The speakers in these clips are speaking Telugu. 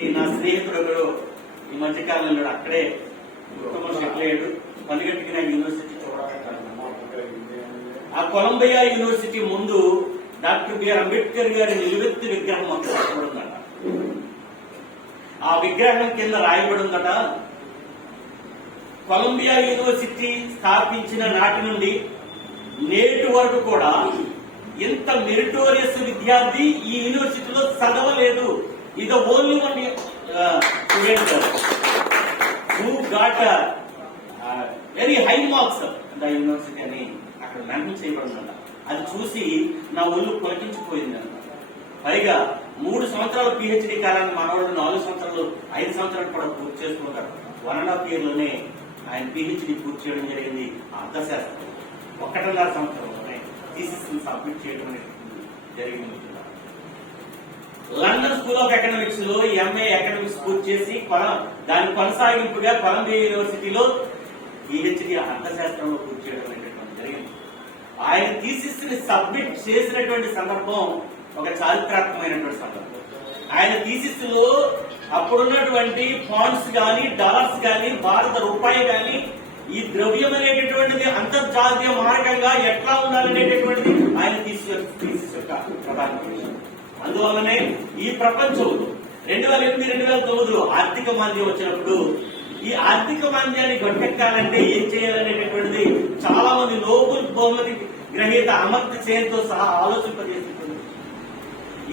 ఈ నా స్నేహితుడు ఈ మధ్యకాలంలో అక్కడే ఉత్తమ సెటిల్ అయ్యాడు. పనిగట్టుకి నా యూనివర్సిటీ చూడాలంటాను. ఆ కొలంబియా యూనివర్సిటీ ముందు డాక్టర్ బిఆర్ అంబేద్కర్ గారి నిలువెత్తు విగ్రహం అక్కడ రాయబడిందట. ఆ విగ్రహం కింద రాయబడిందట, కొలంబియా యూనివర్సిటీ స్థాపించిన నాటి నుండి నేటి వరకు కూడా ఇంత మెరిటోరియస్ విద్యార్థి ఈ యూనివర్సిటీలో చదవలేదు. ఇది only one student who got very high marks the university అని అక్కడ మెన్షన్ చేయబడిందట. అది చూసి నా ఒళ్ళు పులకించిపోయింది. పైగా 3 సంవత్సరాల పిహెచ్డి కాలాన్ని మనవాళ్ళు 4 సంవత్సరాలు 5 సంవత్సరాలు కూడా పూర్తి చేసుకుంటారు. 1.5 year లోనే ఆయన పిహెచ్డి పూర్తి చేయడం జరిగింది. అర్థశాస్త్రం 1.5 సంవత్సరంలోనే థీసిస్ సబ్మిట్ చేయడం జరిగింది. లండన్ స్కూల్ ఆఫ్ ఎకనామిక్స్ లో ఎంఏ ఎకనామిక్స్ పూర్తి చేసి దాని కొనసాగింపుగా కొలంబియా యూనివర్సిటీలో పిహెచ్డి అర్థశాస్త్రంలో పూర్తి చేయడం అనేటువంటి జరిగింది. ఆయన థీసిస్ ని సబ్మిట్ చేసినటువంటి సందర్భం ఒక చారిత్రాత్మకమైనటువంటి సందర్భం. ఆయన థీసిస్ లో అప్పుడున్నటువంటి పౌండ్స్ గాని డాలర్స్ గాని భారత రూపాయి గాని ఈ ద్రవ్యం అనేటటువంటిది అంతర్జాతీయ మార్గంగా ఎట్లా ఉండాలనేటటువంటిది ఆయన థీసిస్ యొక్క ప్రధాన విషయం. అందువల్లనే ఈ ప్రపంచంలో 2008-2009 ఆర్థిక మాంద్యం వచ్చినప్పుడు ఈ ఆర్థిక మాంద్యాన్ని గట్టెక్కాలంటే ఏం చేయాలనేటటువంటిది చాలా మంది నోబెల్ బహుమతి గ్రహీత అమర్త్య సేన్తో సహా ఆలోచింపజేసినటువంటి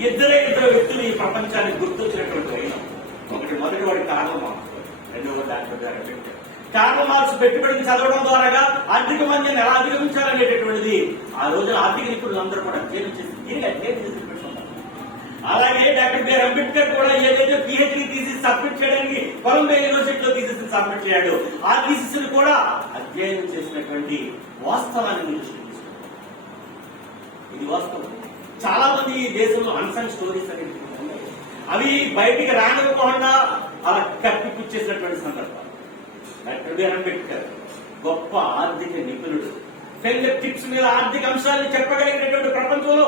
ఇద్దరు వ్యక్తులు ఈ ప్రపంచాన్ని గుర్తొచ్చినటువంటి అయినా. మొదటి వాడి కార్ల్ మార్క్స్, రెండవ doctor B R Ambedkar. Karl Marx పెట్టుబడిని చదవడం ద్వారా ఆర్థిక మాంద్యాన్ని ఎలా అధిగమించాలనేటటువంటిది ఆ రోజు ఆర్థిక నిపుణులు అందరూ కూడా అధ్యయనం చేసి అలాగే డాక్టర్ బిఆర్ అంబేద్కర్ కూడా ఏదైతే పిహెచ్డి థీసిస్ సబ్మిట్ చేయడానికి కొలంబియా యూనివర్సిటీలో థీసిస్ సబ్మిట్ చేశాడు, ఆ థీసిస్ కూడా అధ్యయనం చేసినటువంటి వాస్తవాన్ని దృష్టికి తీసుకుంటాం. ఇది వాస్తవం. చాలా మంది ఈ దేశంలో అన్సంగ్ స్టోరీస్ అనేది అవి బయటికి రానివ్వకుండా అలా కప్పిపుచ్చేసినటువంటి సందర్భాలు. డాక్టర్ బిఆర్ అంబేద్కర్ గొప్ప ఆర్థిక నిపుణుడు. ఫింగర్ టిప్స్ మీద ఆర్థిక అంశాన్ని చెప్పగలిగినటువంటి ప్రపంచంలో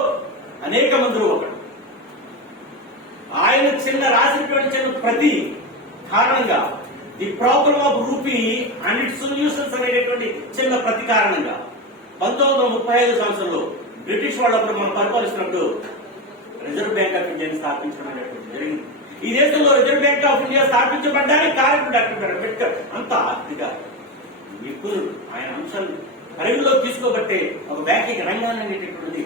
అనేక మందిలో ఒకడు. ఆయన రాసినటువంటి చిన్న ప్రతి కారణంగా the problem of rupee and it's solutions అనేటటువంటి చిన్న ప్రతి కారణంగా 1935 సంవత్సరంలో బ్రిటిష్ వాళ్ళు అప్పుడు మనం పరిపాలిస్తున్నప్పుడు రిజర్వ్ బ్యాంక్ ఆఫ్ ఇండియాని స్థాపించడం అనేటువంటి జరిగింది. ఈ దేశంలో రిజర్వ్ బ్యాంక్ ఆఫ్ ఇండియా స్థాపించబడ్డానికి కారణం డాక్టర్ బిఆర్ అంబేద్కర్. అంత ఆర్థిక నిపుణుడు. ఆయన అంశాలు పరిగణలో తీసుకోబట్టే ఒక బ్యాంకింగ్ రంగాన్ని అనేటటువంటిది